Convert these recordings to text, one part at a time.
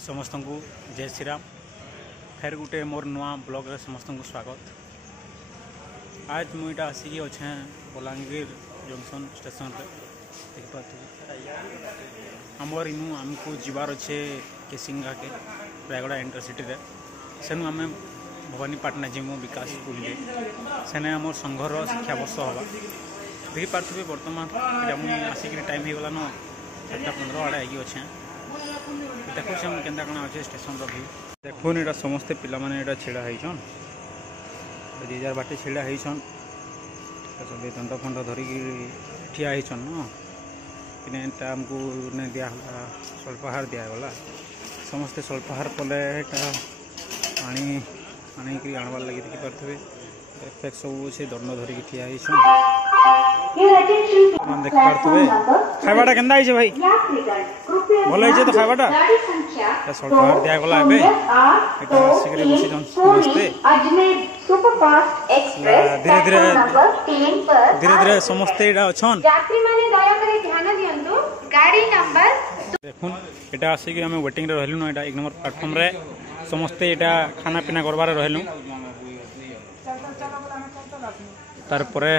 समस्त को जय श्री राम। फेर गुटे मोर नुआ ब्लॉग रे समस्त को स्वागत। आज मुझे आसिक अच्छे बलांगीर जंक्शन स्टेशन रे देखिए आमर इनू आमको जीवार अच्छे केसिंगा के रायगड़ा इंटरसिटी रे सेनु आम भवानीपाटना जीमु विकास स्कूल के सेने आम संघर शिक्षा वर्ष हवा देखी पार्थे बर्तमान मुझे आसिक टाइम हो गलान 7:15 आड़े आई अच्छे देखो के अच्छे स्टेशन व्यू देखुन यहाँ समस्ते पिला माने छिड़ा होन दीजार बाटे छिड़ा होन सब दंड फंड धरिकी ठिया होन आमको ने दिगला स्वल्पाहार दिगला समस्ते स्वल्पाहार कले पानी आणिक आणवार लगे देखिपे एफेक्ट सब से दंड धरिकी ठिया होन देखिपे खावाटा के भाई भल है तो खावाटा स्वल्पाहार दिगला समस्ते धीरे धीरे समस्ते अच्छा देखुन यहाँ आसिक आम वेटिंग रहलु ना 1 नंबर प्लेटफॉर्म रे समस्ते यहाँ खाना पीना करबार रहलु तारपरे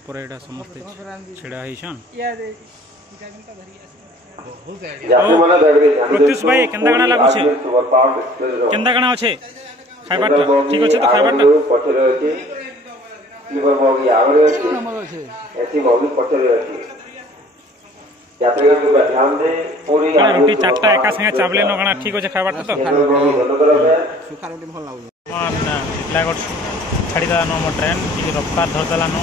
यहाँ समस्ते छिड़ा होन प्रत्युष भाई केंदा गणा लागुछे केंदा गणा अच्छे खाइबाटा ठीक अच्छे तो खाइबाटा रोटी 4टा एका संगे चावले न गणा ठीक अच्छे खाइबाटा तो टिटलागढ़ छाड़ी देलान आम ट्रेन टी रफ्तार धरदेलान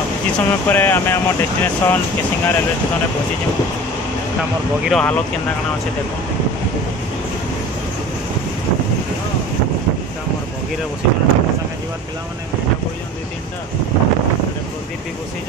किसी समय पर आम आम डेस्टिनेशन केसिंगा रेलवे स्टेशन पहुँची जाऊँ आम बगीर हालत केन्दा काଣା अच्छे देख बगीरे बसी सागे जीवार पिला मैंने बस 2-3टा प्रदीप भी बसईन।